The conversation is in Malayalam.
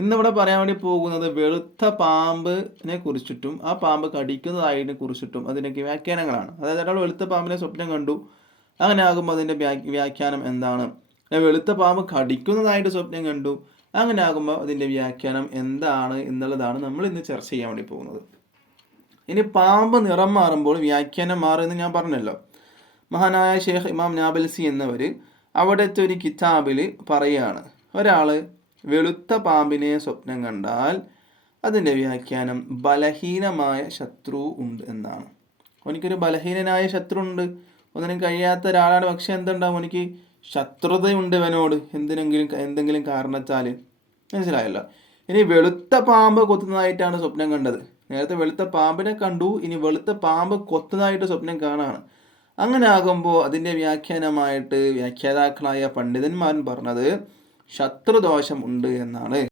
ഇന്നിവിടെ പറയാൻ വേണ്ടി പോകുന്നത് വെളുത്ത പാമ്പിനെ കുറിച്ചിട്ടും ആ പാമ്പ് കടിക്കുന്നതായതിനെ കുറിച്ചിട്ടും അതിൻ്റെയൊക്കെ വ്യാഖ്യാനങ്ങളാണ്. അതായത് ഒരാൾ വെളുത്ത പാമ്പിനെ സ്വപ്നം കണ്ടു, അങ്ങനെ ആകുമ്പോൾ അതിൻ്റെ വ്യാഖ്യാനം എന്താണ്? വെളുത്ത പാമ്പ് കടിക്കുന്നതായിട്ട് സ്വപ്നം കണ്ടു, അങ്ങനെ ആകുമ്പോൾ അതിൻ്റെ വ്യാഖ്യാനം എന്താണ് എന്നുള്ളതാണ് നമ്മൾ ഇന്ന് ചർച്ച ചെയ്യാൻ വേണ്ടി പോകുന്നത്. ഇനി പാമ്പ് നിറം മാറുമ്പോൾ വ്യാഖ്യാനം മാറുമെന്ന് ഞാൻ പറഞ്ഞല്ലോ. മഹാനായ ഷെയ്ഖ് ഇമാം നാബൽസി എന്നവർ അവിടുത്തെ ഒരു കിതാബിൽ പറയുകയാണ്, ഒരാൾ വെളുത്ത പാമ്പിനെ സ്വപ്നം കണ്ടാൽ അതിൻ്റെ വ്യാഖ്യാനം ബലഹീനമായ ശത്രു ഉണ്ട് എന്നാണ്. എനിക്കൊരു ബലഹീനനായ ശത്രു ഉണ്ട്, ഒന്നിനും കഴിയാത്ത ഒരാളാണ്, പക്ഷെ എന്തുണ്ടാവും, എനിക്ക് ശത്രുതയുണ്ട് ഇവനോട് എന്തെങ്കിലും കാരണത്താൽ. മനസ്സിലായല്ലോ. ഇനി വെളുത്ത പാമ്പ് കൊത്തുന്നതായിട്ടാണ് സ്വപ്നം കണ്ടത്. നേരത്തെ വെളുത്ത പാമ്പിനെ കണ്ടു, ഇനി വെളുത്ത പാമ്പ് കൊത്തുന്നതായിട്ട് സ്വപ്നം കാണാണ്. അങ്ങനെ ആകുമ്പോൾ അതിൻ്റെ വ്യാഖ്യാനമായിട്ട് വ്യാഖ്യാതാക്കളായ പണ്ഡിതന്മാരും പറഞ്ഞത് ശത്രുദോഷം ഉണ്ട് എന്നാണ്.